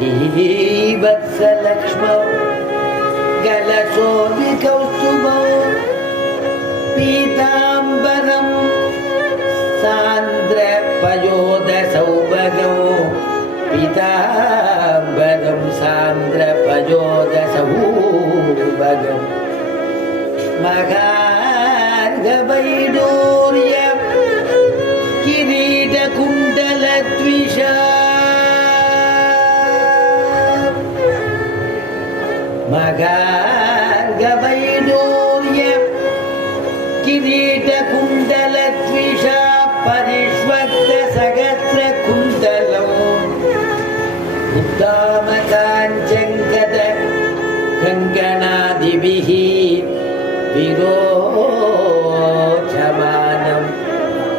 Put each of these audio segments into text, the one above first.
श्रीवत्सलक्ष्मौ गलशोभिकौस्तुभौ पीताम्बरं सान्द्रपयोदसौभगौ पीताम्बरं सान्द्रपयोदसौभगौ महार्घवैडूर्य किरीटकुण्डलद्विषा महार्घवैडूर्य किरीटकुण्डलद्विषा परिष्वक्तसहस्रकुण्डलौ उत्तामकाञ्चङ्कद कङ्कणादिभिः विरोचमानं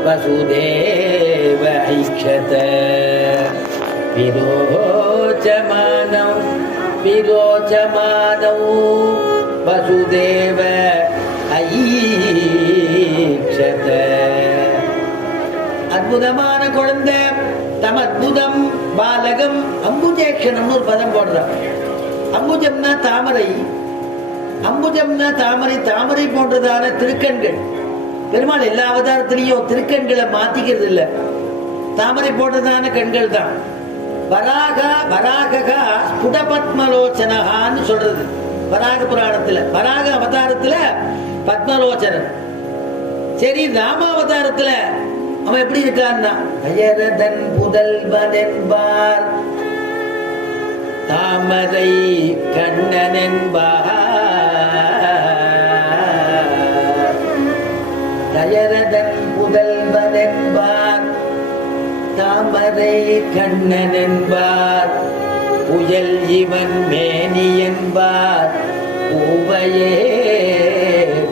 वसुदेव ऐक्षत विरोचमानौ वसुदेव ஐக்ஷத. அற்புதமான குழந்தை தம் அற்புதம் பாலகம் அம்புஜேக்ஷணம்னு ஒரு பதம் போடுறான். அம்புஜம்னா தாமரை, அம்புஜம்னா தாமரை, தாமரை போன்றதான திருக்கண்கள். பெருமாள் எல்லா அவதாரத்திலையும் திருக்கண்களை மாத்திக்கிறது இல்லை, தாமரை போன்றதான கண்கள் தான். வராகா வராகா ஸ்புடபத்மலோச்சனகான்னு சொல்றது வராக புராணத்துல. வராக அவதாரத்துல பத்மலோச்சனன். சரி, ராமாவதாரத்துல அவன் எப்படி இருக்கான்னா தயரதன் புதல்வன் என்பார், தாமரை கண்ணன் என்பார். தயரதன் புதல்வன் என்பார், தாமரை கண்ணன் என்பார். புயல் இவன் மேனி என்பார், பூவையே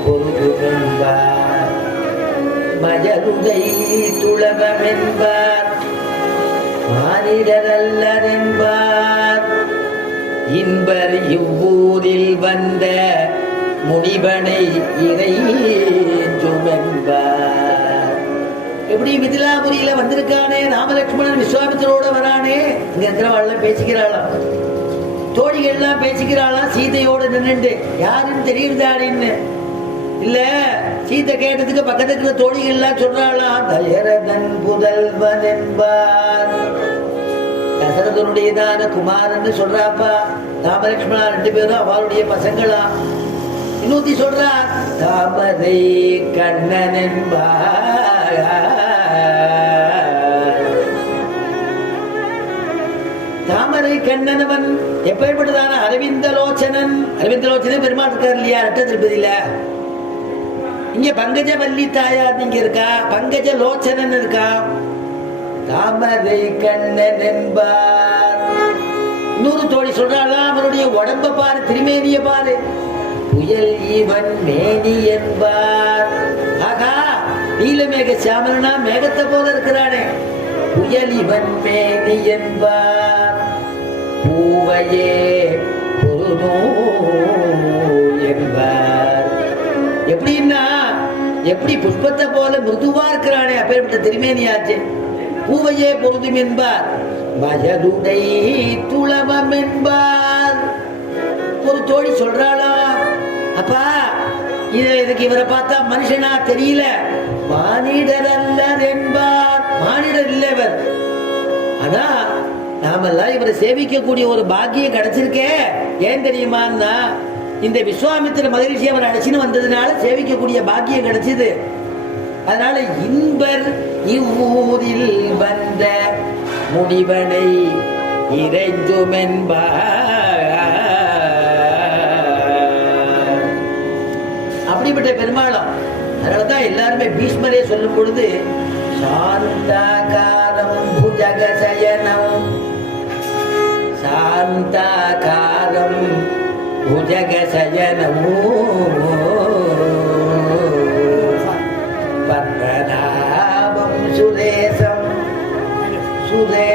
பொருதுவென்பார். மஜருகை துளவம் என்பார், மானிடரல்லர் என்பார். இன்பர் இவ்வூரில் வந்த முனிவனை இறைஞ்சுமென்பார். எப்படி மிதிலாபுரியில வந்திருக்கானே ராமலட்சுமணன் விஸ்வாமித்திரோட வரானே, இங்க இருக்கிறவாள் பேசிக்கிறாளாம், தோழிகள்லாம் பேசிக்கிறாளாம் சீதையோட நின்றுட்டு. யாருன்னு தெரியுதாடின்னு இல்ல, சீதை கேட்டதுக்கு பக்கத்துல இருக்கிற தோழிகள்லாம் சொல்றாளாம் தயரதன் புதல்வன் என்பார். தசரதனுடையதான குமாரன்னு சொல்றாப்பா. ராமலட்சுமணா ரெண்டு பேரும் அவளுடைய பசங்களா. இன்னொத்தி சொல்றா தாமரை கண்ணன் என்பார். தாமரை கண்ணனவன் எப்பேற்பட்டதான அரவிந்தலோச்சனன். அரவிந்தலோச்சனன் பெருமாள் இருக்கார் இல்லையா ரெட்ட திருப்பதியில. இங்க பங்கஜவல்லி தாயார் இங்க இருக்கா, பங்கஜ லோச்சனன் இருக்கா. தாமரை கண்ணன் என்பார். இன்னொரு தோழி சொல்றாளா அவருடைய உடம்ப பாரு, திருமேனிய பாரு. புயல் இவன் மேனி என்பார். ஆகா, நீலமேக சாமலனா மேகத்தை போல இருக்கிறானே. புயல் இவன் மேனி என்பார், பூவையே பொருநூ என்பார். எப்படின்னா எப்படி புஷ்பத்தை போல மிருதுவா இருக்கிறானே அப்பேற்பட்ட திருமேனியாச்சு. பூவையே பொருதும் என்பார், மஜருடை துளவம் என்பார். ஒரு தோழி சொல்றாளா அப்பா இதுக்கு இவரை பார்த்தா மனுஷனா தெரியல, மானிடர் அல்லர் என்பார். மானிடர் இல்லை இவர், ஆனா நாமெல்லாம் இவரை சேவிக்கக்கூடிய ஒரு பாக்கியம் கிடைச்சிருக்கே. ஏன் தெரியுமான்னா இந்த விஸ்வாமித்திர மகிழ்ச்சி அவர் அழைச்சின்னு வந்ததுனால சேவிக்கக்கூடிய பாக்கியம் கிடைச்சது. அதனால இன்பர் இவ்வூரில் வந்த முனிவனை இறைஞ்சுமென்பார். அப்படிப்பட்ட பெருமாளம். அதனாலதான் எல்லாருமே பீஷ்மரே சொல்லும் பொழுது சாந்தாகாரம் புஜகசயனம், சாந்தாகாரம் புஜகசயனமோ பத்மநாபம் சுரேசம் சுரே